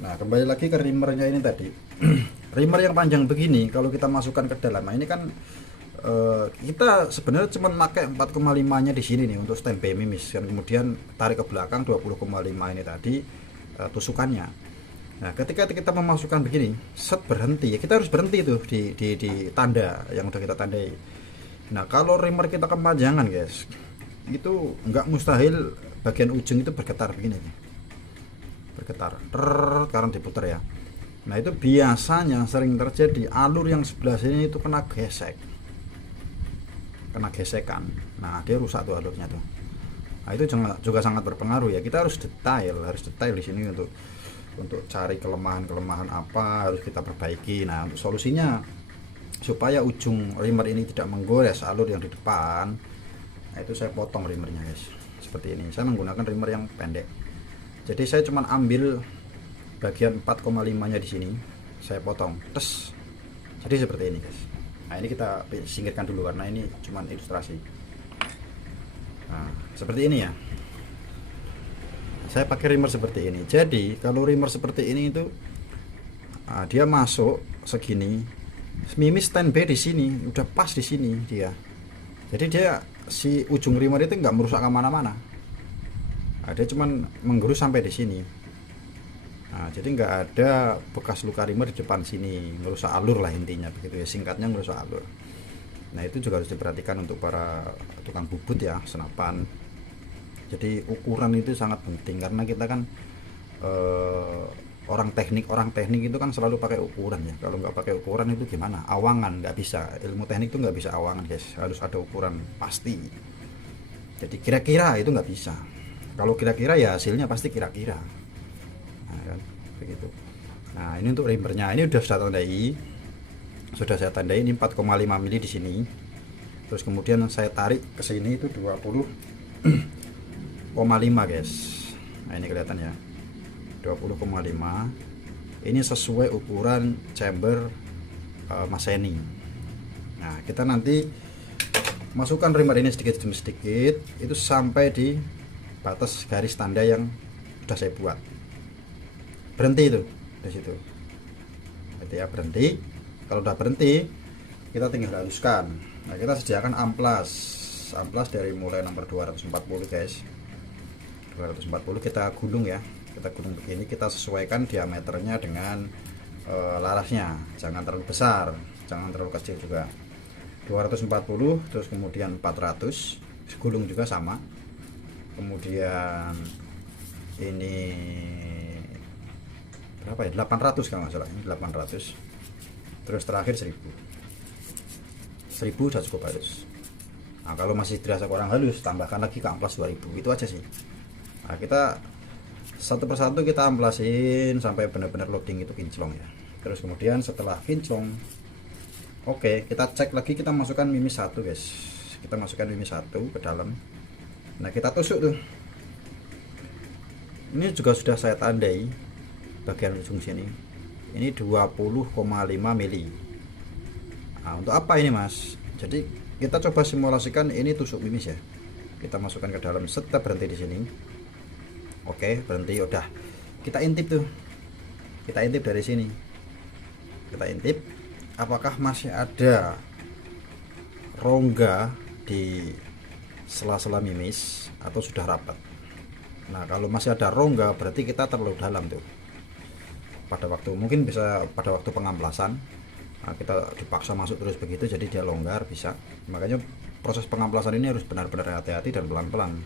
Nah, kembali lagi ke reamernya ini tadi. Reamer yang panjang begini kalau kita masukkan ke dalam, nah ini kan kita sebenarnya cuma pakai 4,5 nya di sini nih untuk standby mimis, dan kemudian tarik ke belakang 20,5 ini tadi tusukannya. Nah, ketika kita memasukkan begini, set berhenti ya, kita harus berhenti tuh di tanda yang udah kita tandai. Nah, kalau reamer kita kepanjangan guys, itu nggak mustahil bagian ujung itu bergetar begini nih. Bergetar karena diputar ya. Nah, itu biasanya sering terjadi alur yang sebelah sini itu kena gesek. kena gesekan, nah dia rusak tuh alurnya tuh. Nah itu juga sangat berpengaruh ya. Kita harus detail di sini untuk cari kelemahan apa harus kita perbaiki. Nah untuk solusinya supaya ujung rimmer ini tidak menggores alur yang di depan, nah itu saya potong rimmernya guys, seperti ini. Saya menggunakan rimmer yang pendek, jadi saya cuman ambil bagian 4,5 nya di sini, saya potong tes, jadi seperti ini guys. Nah ini kita singkirkan dulu karena ini cuman ilustrasi. Nah seperti ini ya, saya pakai rimmer seperti ini. Jadi kalau rimmer seperti ini itu dia masuk segini, mimis standby di sini, udah pas di sini dia. Jadi dia si ujung rimmer itu nggak merusak kemana-mana. Nah, dia cuman menggerus sampai di sini. Nah, jadi nggak ada bekas luka rimmer di depan sini, merusak alur lah intinya begitu ya, singkatnya merusak alur. Nah itu juga harus diperhatikan untuk para tukang bubut ya, senapan. Jadi ukuran itu sangat penting karena kita kan orang teknik itu kan selalu pakai ukuran ya. Kalau nggak pakai ukuran itu gimana, awangan, nggak bisa. Ilmu teknik itu nggak bisa awangan guys, harus ada ukuran pasti. Jadi kira-kira itu nggak bisa. Kalau kira-kira ya hasilnya pasti kira-kira. Nah, kan begitu. Nah ini untuk rimmernya, ini sudah saya tandai ini 4,5 mili di sini. Terus kemudian saya tarik ke sini itu 20,5 guys. Nah ini kelihatan ya, 20,5. Ini sesuai ukuran chamber Maseni. Nah kita nanti masukkan rimmer ini sedikit demi sedikit, itu sampai di batas garis tanda yang sudah saya buat. Berhenti itu di situ. Berarti ya berhenti. Kalau udah berhenti, kita tinggal haluskan. Nah kita sediakan amplas dari mulai nomor 240 guys. 240 kita gulung ya, kita gulung begini, kita sesuaikan diameternya dengan larasnya, jangan terlalu besar, jangan terlalu kecil juga. 240, terus kemudian 400, gulung juga sama. Kemudian ini berapa ya, 800 kalau nggak salah, ini 800. Terus terakhir 1000 sudah cukup halus. Nah kalau masih dirasa kurang halus, tambahkan lagi ke amplas 2000, itu aja sih. Nah kita satu persatu kita amplasin sampai benar-benar loading itu kinclong ya. Terus kemudian setelah kinclong, oke, kita cek lagi, kita masukkan mimis 1 guys. Kita masukkan mimis 1 ke dalam. Nah kita tusuk tuh. Ini juga sudah saya tandai bagian ujung sini. Ini 20,5 mili. Nah, untuk apa ini mas? Jadi kita coba simulasikan ini tusuk mimis ya. Kita masukkan ke dalam, set, berhenti di sini. Oke, berhenti, udah. Kita intip tuh. Kita intip dari sini. Kita intip apakah masih ada rongga di sela-sela mimis atau sudah rapat. Nah, kalau masih ada rongga berarti kita terlalu dalam tuh. Pada waktu mungkin bisa pada waktu pengamplasan, nah, kita dipaksa masuk terus begitu, jadi dia longgar bisa. Makanya proses pengamplasan ini harus benar-benar hati-hati dan pelan-pelan.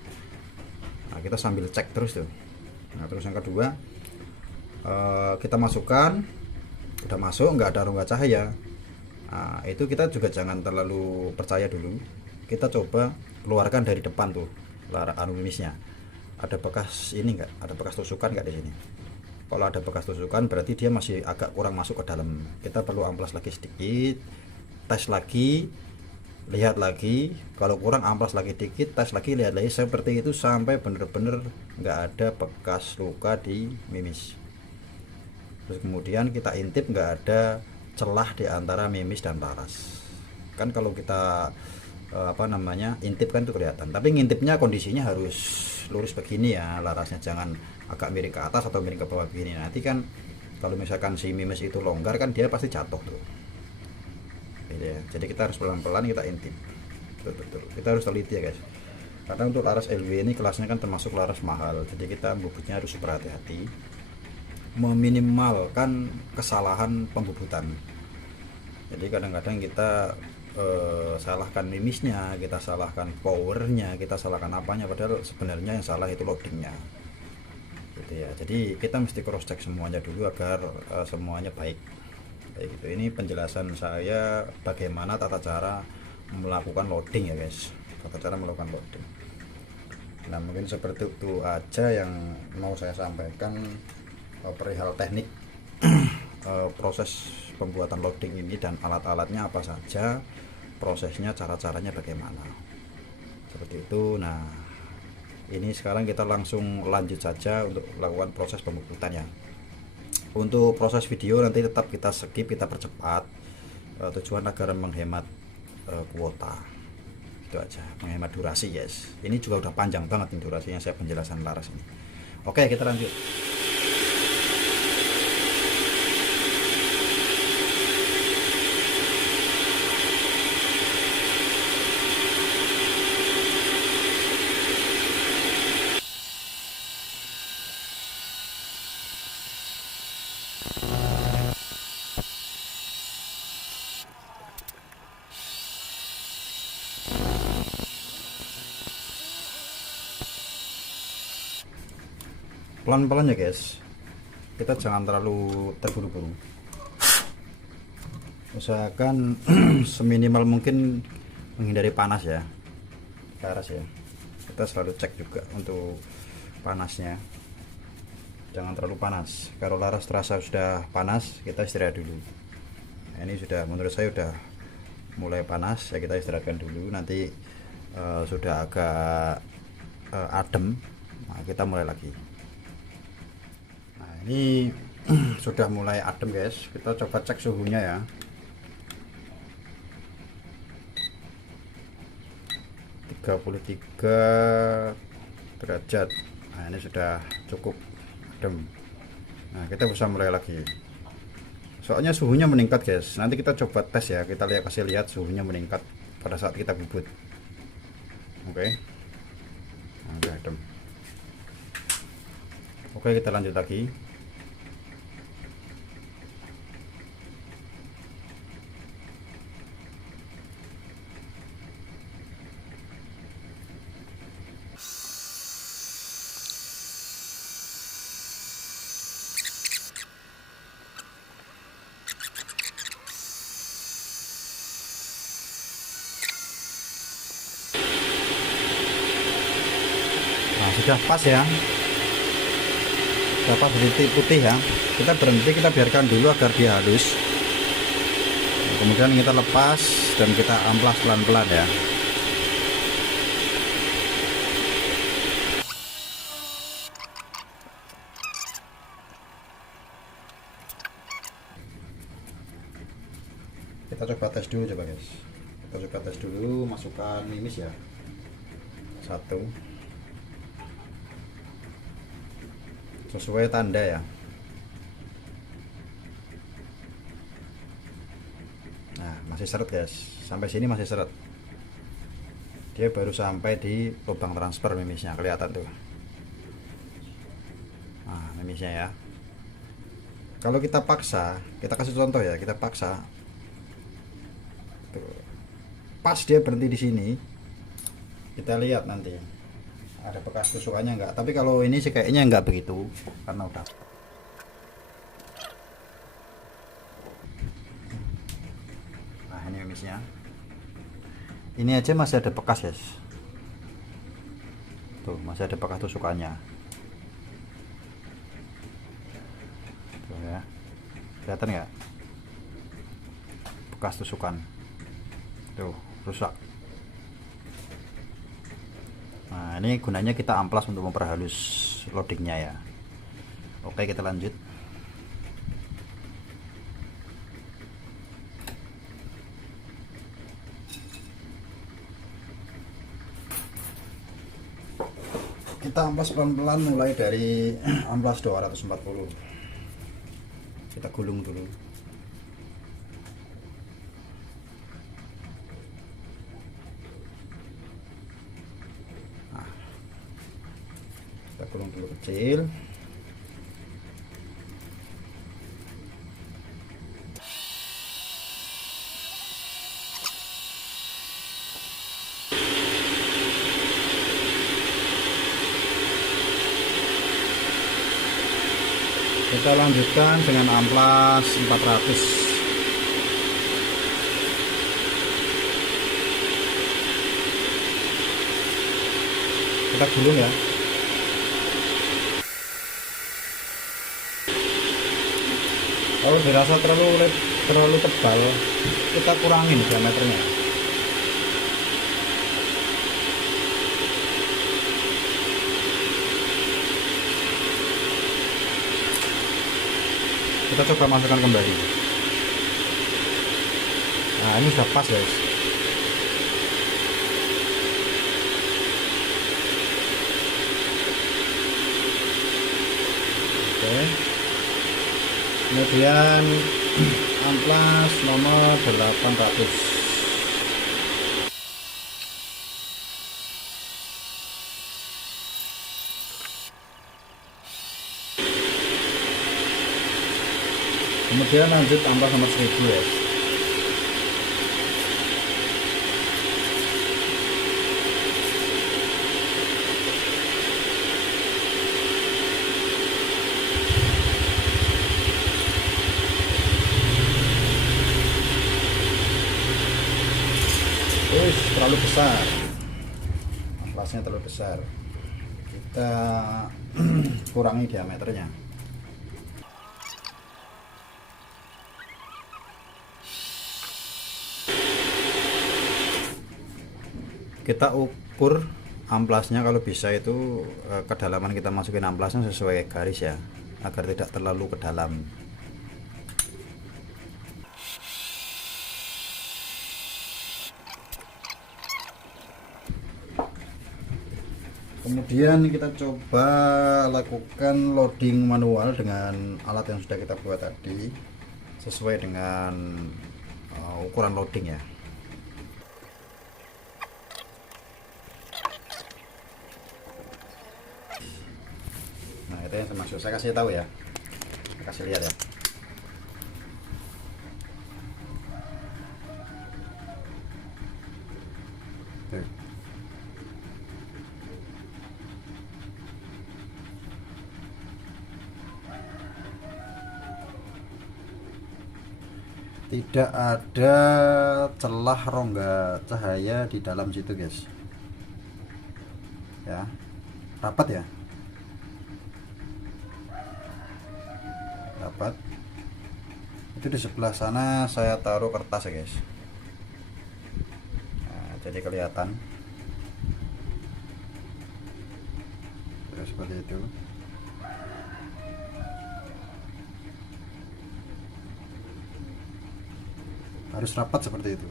Nah, kita sambil cek terus tuh. Nah terus yang kedua, kita masukkan, udah masuk, nggak ada rongga cahaya. Nah itu kita juga jangan terlalu percaya dulu. Kita coba keluarkan dari depan tuh mimisnya. Ada bekas ini nggak? Ada bekas tusukan nggak di sini? Kalau ada bekas tusukan berarti dia masih agak kurang masuk ke dalam. Kita perlu amplas lagi sedikit, tes lagi, lihat lagi. Kalau kurang amplas lagi dikit, tes lagi, lihat lagi, seperti itu sampai bener-bener nggak ada bekas luka di mimis. Terus kemudian kita intip, nggak ada celah di antara mimis dan laras. Kan kalau kita intip kan itu kelihatan, tapi ngintipnya kondisinya harus lurus begini ya, larasnya jangan agak miring ke atas atau miring ke bawah begini. Nanti kan kalau misalkan si mimis itu longgar kan dia pasti jatuh tuh gitu ya. Jadi kita harus pelan-pelan kita intip betul-betul, kita harus teliti ya guys, karena untuk laras LW ini kelasnya kan termasuk laras mahal, jadi kita bubutnya harus berhati-hati, meminimalkan kesalahan pembubutan. Jadi kadang-kadang kita salahkan mimisnya, kita salahkan powernya, kita salahkan apanya, padahal sebenarnya yang salah itu loadingnya gitu ya. Jadi kita mesti cross check semuanya dulu agar semuanya baik kayak gitu. Ini penjelasan saya bagaimana tata cara melakukan loading ya guys, tata cara melakukan loading. Nah mungkin seperti itu aja yang mau saya sampaikan perihal teknik proses pembuatan loading ini dan alat-alatnya apa saja, prosesnya, cara-caranya bagaimana, seperti itu. Nah ini sekarang kita langsung lanjut saja untuk melakukan proses pembukutan ya. Untuk proses video nanti tetap kita skip, kita percepat, tujuan agar menghemat kuota, itu aja, menghemat durasi guys. Ini juga udah panjang banget nih durasinya saya penjelasan laras ini. Oke kita lanjut. Pelan-pelan ya guys, kita jangan terlalu terburu-buru, usahakan seminimal mungkin menghindari panas ya, laras ya. Kita selalu cek juga untuk panasnya, jangan terlalu panas. Kalau laras terasa sudah panas, kita istirahat dulu. Nah, ini sudah, menurut saya sudah mulai panas ya, kita istirahatkan dulu. Nanti sudah agak adem, nah, kita mulai lagi. Ini sudah mulai adem guys, kita coba cek suhunya ya. Tiga 33 derajat. Nah ini sudah cukup adem. Nah kita bisa mulai lagi, soalnya suhunya meningkat guys. Nanti kita coba tes ya, kita lihat, kasih lihat suhunya meningkat pada saat kita bubut. Oke. Nah, udah adem. Oke kita lanjut lagi. Nah sudah pas ya, sudah pas titik putih ya. Kita berhenti, kita biarkan dulu agar dia halus. Nah, kemudian kita lepas dan kita amplas pelan-pelan ya. Kita coba tes dulu coba guys. Kita coba tes dulu, masukkan mimis ya. 1 sesuai tanda ya. Nah masih seret guys, sampai sini masih seret. Dia baru sampai di lubang transfer mimisnya, kelihatan tuh. Nah mimisnya ya. Kalau kita paksa, kita kasih contoh ya, kita paksa tuh, pas dia berhenti di sini, kita lihat nanti ada bekas tusukannya enggak. Tapi kalau ini sih kayaknya enggak begitu, karena udah. Nah ini mimisnya, ini aja masih ada bekas guys, tuh masih ada bekas tusukannya tuh ya, kelihatan nggak bekas tusukan tuh, rusak. Nah ini gunanya kita amplas untuk memperhalus loadingnya ya. Oke kita lanjut. Kita amplas pelan-pelan mulai dari amplas 240. Kita gulung dulu. Kita gulung dulu kecil. Kita lanjutkan dengan amplas 400. Kita gulung ya. Kalau dirasa terlalu tebal, kita kurangin diameternya. Kita coba masukkan kembali. Nah, ini sudah pas, guys. Oke. Kemudian amplas nomor 800. Kemudian lanjut amplas nomor 1000, guys. Terlalu besar, amplasnya terlalu besar, kita kurangi diameternya. Kita ukur amplasnya, kalau bisa itu kedalaman kita masukin amplasnya sesuai garis ya, agar tidak terlalu ke dalam. Kemudian kita coba lakukan loading manual dengan alat yang sudah kita buat tadi, sesuai dengan ukuran loading ya. Nah, itu yang termasuk, saya kasih tahu ya, saya kasih lihat ya. Tidak ada celah rongga cahaya di dalam situ, guys. Ya, rapat ya, rapat. Itu di sebelah sana saya taruh kertas ya, guys. Nah, jadi kelihatan seperti itu. Harus rapat seperti itu.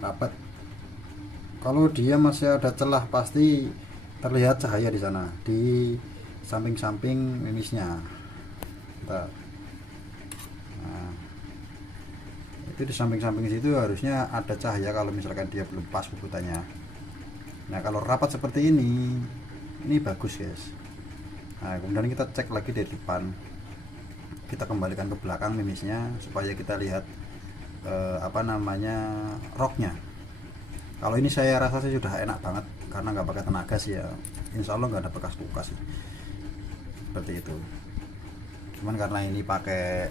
Rapat. Kalau dia masih ada celah, pasti terlihat cahaya di sana, di samping-samping mimisnya. Nah, itu di samping-samping situ harusnya ada cahaya kalau misalkan dia belum pas urutannya. Nah, kalau rapat seperti ini bagus, guys. Nah, kemudian kita cek lagi dari depan, kita kembalikan ke belakang mimisnya supaya kita lihat roknya. Kalau ini saya rasa sih sudah enak banget karena nggak pakai tenaga sih ya. Insya Allah nggak ada bekas luka sih, seperti itu. Cuman karena ini pakai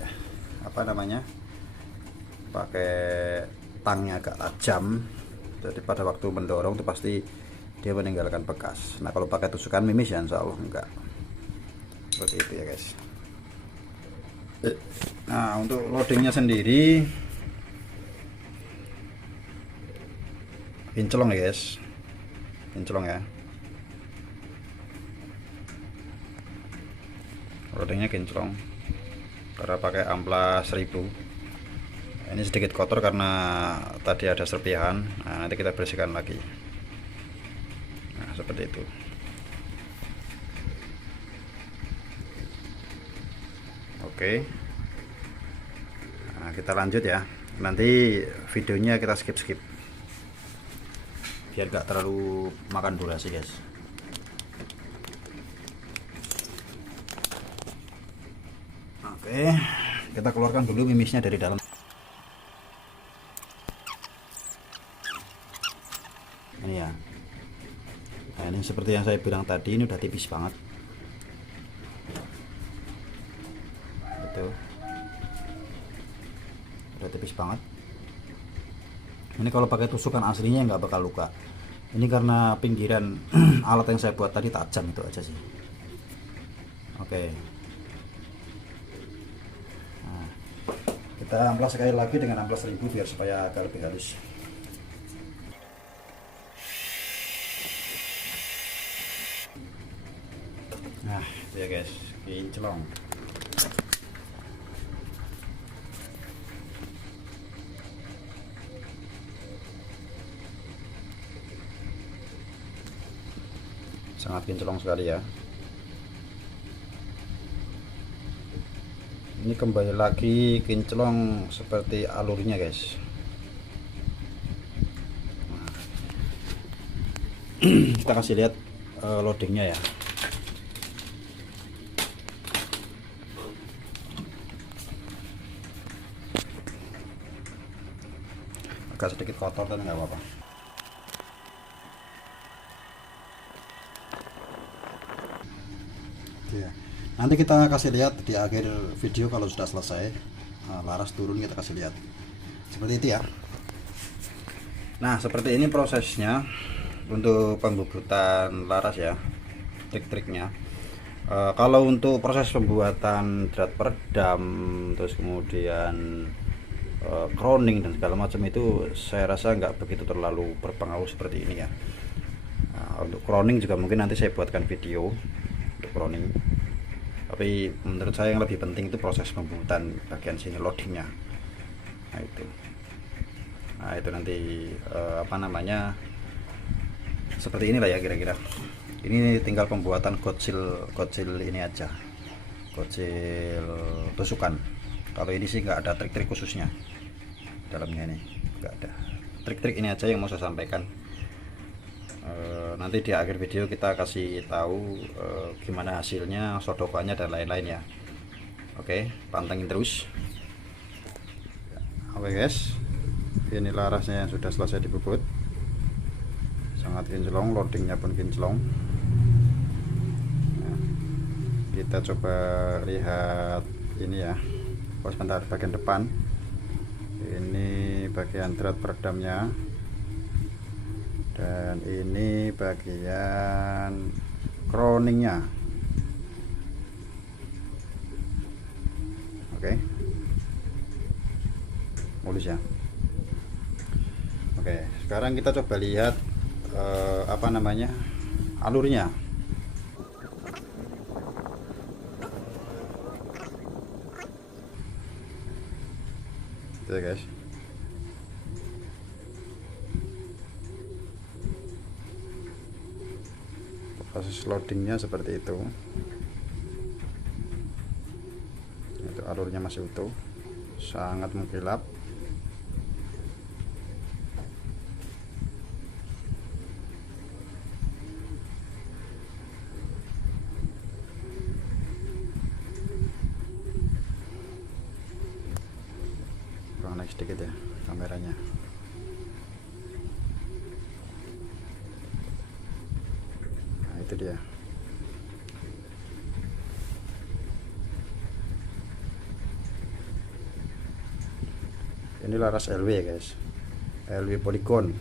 pakai tangnya agak tajam, jadi pada waktu mendorong itu pasti dia meninggalkan bekas. Nah, kalau pakai tusukan mimis ya insya Allah enggak. Seperti itu ya, guys. Nah, untuk loadingnya sendiri kinclong ya, guys. Kinclong ya. Loadingnya kinclong karena pakai amplas 1000. Ini sedikit kotor karena tadi ada serpihan. Nah, nanti kita bersihkan lagi. Nah, seperti itu. Oke. Nah, kita lanjut ya. Nanti videonya kita skip biar gak terlalu makan durasi, guys. Oke, kita keluarkan dulu mimisnya dari dalam. Ini ya. Nah, ini seperti yang saya bilang tadi, ini udah tipis banget. Itu. itu udah tipis banget. Ini kalau pakai tusukan aslinya nggak bakal luka. Ini karena pinggiran alat yang saya buat tadi tajam, itu aja sih. Oke. Nah, kita amplas sekali lagi dengan amplas 1000 biar supaya agak lebih halus. Nah, itu ya guys, kinclong. Sangat kinclong sekali ya. Ini kembali lagi kinclong seperti alurnya guys. Nah, kita kasih lihat loadingnya ya. Agak sedikit kotor tapi nggak apa-apa. Ya. Nanti kita kasih lihat di akhir video kalau sudah selesai. Nah, laras turun kita kasih lihat. Seperti itu ya. Nah, seperti ini prosesnya untuk pembubutan laras ya. Trik-triknya. Kalau untuk proses pembuatan drat peredam, terus kemudian crowning dan segala macam itu saya rasa nggak begitu terlalu berpengaruh seperti ini ya. Nah, untuk crowning juga mungkin nanti saya buatkan video untuk crowning, tapi menurut saya yang lebih penting itu proses pembuatan bagian sini loadingnya. Nah itu nanti apa namanya, seperti inilah ya kira-kira. Ini tinggal pembuatan kocil ini aja, kocil tusukan. Kalau ini sih nggak ada trik-trik khususnya dalamnya, ini nggak ada trik-trik, ini aja yang mau saya sampaikan. Nanti di akhir video kita kasih tahu gimana hasilnya, sodokannya dan lain-lain ya. Oke, pantengin terus. Oke guys, ini larasnya yang sudah selesai dibubut, sangat kinclong, loadingnya pun kinclong. Nah, kita coba lihat ini ya. Oh sebentar, bagian depan ini bagian drat peredamnya, dan ini bagian crowningnya. Oke, mulus ya. Oke, sekarang kita coba lihat apa namanya, alurnya. Itu ya guys. Proses loadingnya seperti itu alurnya masih utuh, sangat mengkilap. Kurang naik sedikit ya kameranya. Nah itu dia. Ini laras LW ya guys, LW Polygon.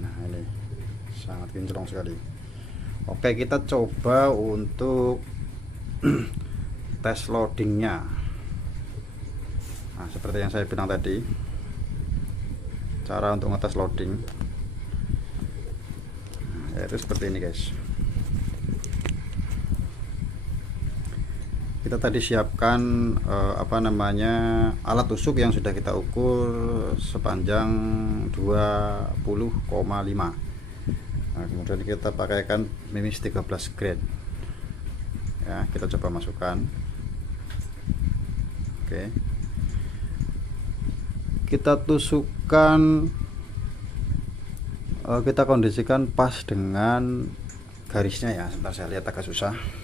Nah ini sangat kinclong sekali. Oke, kita coba untuk tes loadingnya. Nah seperti yang saya bilang tadi, cara untuk ngetes loading yaitu seperti ini guys. Kita tadi siapkan apa namanya, alat tusuk yang sudah kita ukur sepanjang 20,5. Nah, kemudian kita pakaikan mimis 13 grade ya, kita coba masukkan. Oke, kita tusukkan, kita kondisikan pas dengan garisnya ya. Sebentar, saya lihat agak susah.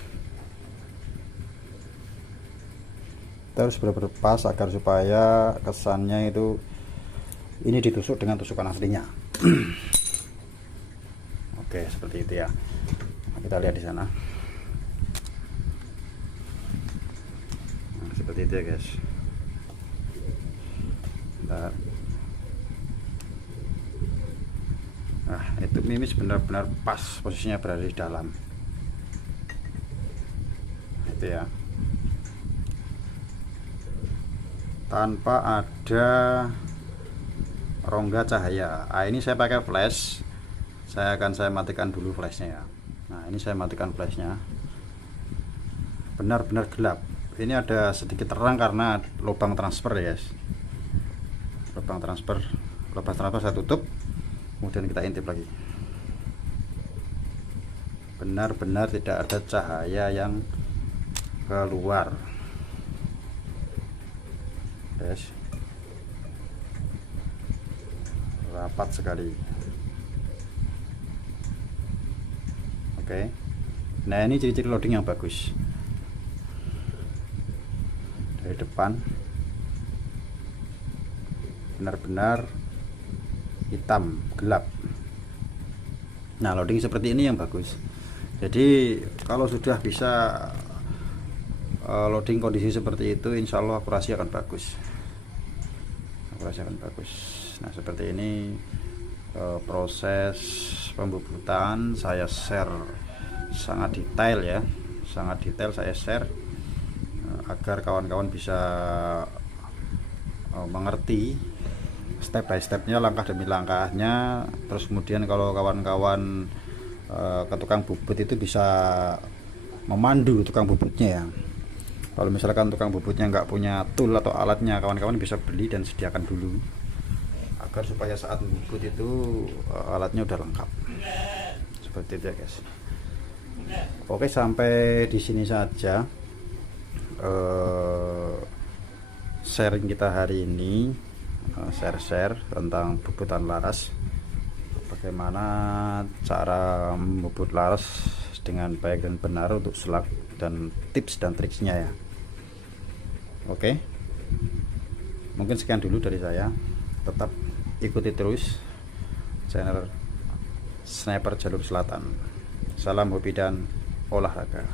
Harus benar-benar pas agar supaya kesannya itu ini ditusuk dengan tusukan aslinya. Oke, seperti itu ya. Kita lihat di sana. Nah, seperti itu ya guys. Bentar. Nah, itu mimis benar-benar pas posisinya berada di dalam. Itu ya. Tanpa ada rongga cahaya. Nah, ini saya pakai flash. Saya matikan dulu flashnya ya. Nah, ini saya matikan flashnya. Benar-benar gelap. Ini ada sedikit terang karena lubang transfer ya guys. Lubang transfer saya tutup, kemudian kita intip lagi. Benar-benar tidak ada cahaya yang keluar guys. Rapat sekali. Oke. Nah, ini ciri-ciri loading yang bagus. Dari depan benar-benar hitam gelap. Nah, loading seperti ini yang bagus. Jadi kalau sudah bisa loading kondisi seperti itu, insya Allah akurasi akan bagus. Nah, seperti ini proses pembubutan saya share sangat detail ya, saya share agar kawan-kawan bisa mengerti step by stepnya, langkah demi langkahnya. Terus kemudian kalau kawan-kawan ke tukang bubut itu bisa memandu tukang bubutnya ya. Kalau misalkan tukang bubutnya nggak punya tool atau alatnya, kawan-kawan bisa beli dan sediakan dulu agar supaya saat bubut itu alatnya udah lengkap. Seperti itu ya guys. Oke, sampai di sini saja sharing kita hari ini. Share tentang bubutan laras, bagaimana cara membubut laras dengan baik dan benar untuk selak, dan tips dan triksnya ya. Oke, mungkin sekian dulu dari saya. Tetap ikuti terus channel Sniper Jalur Selatan. Salam hobi dan olahraga.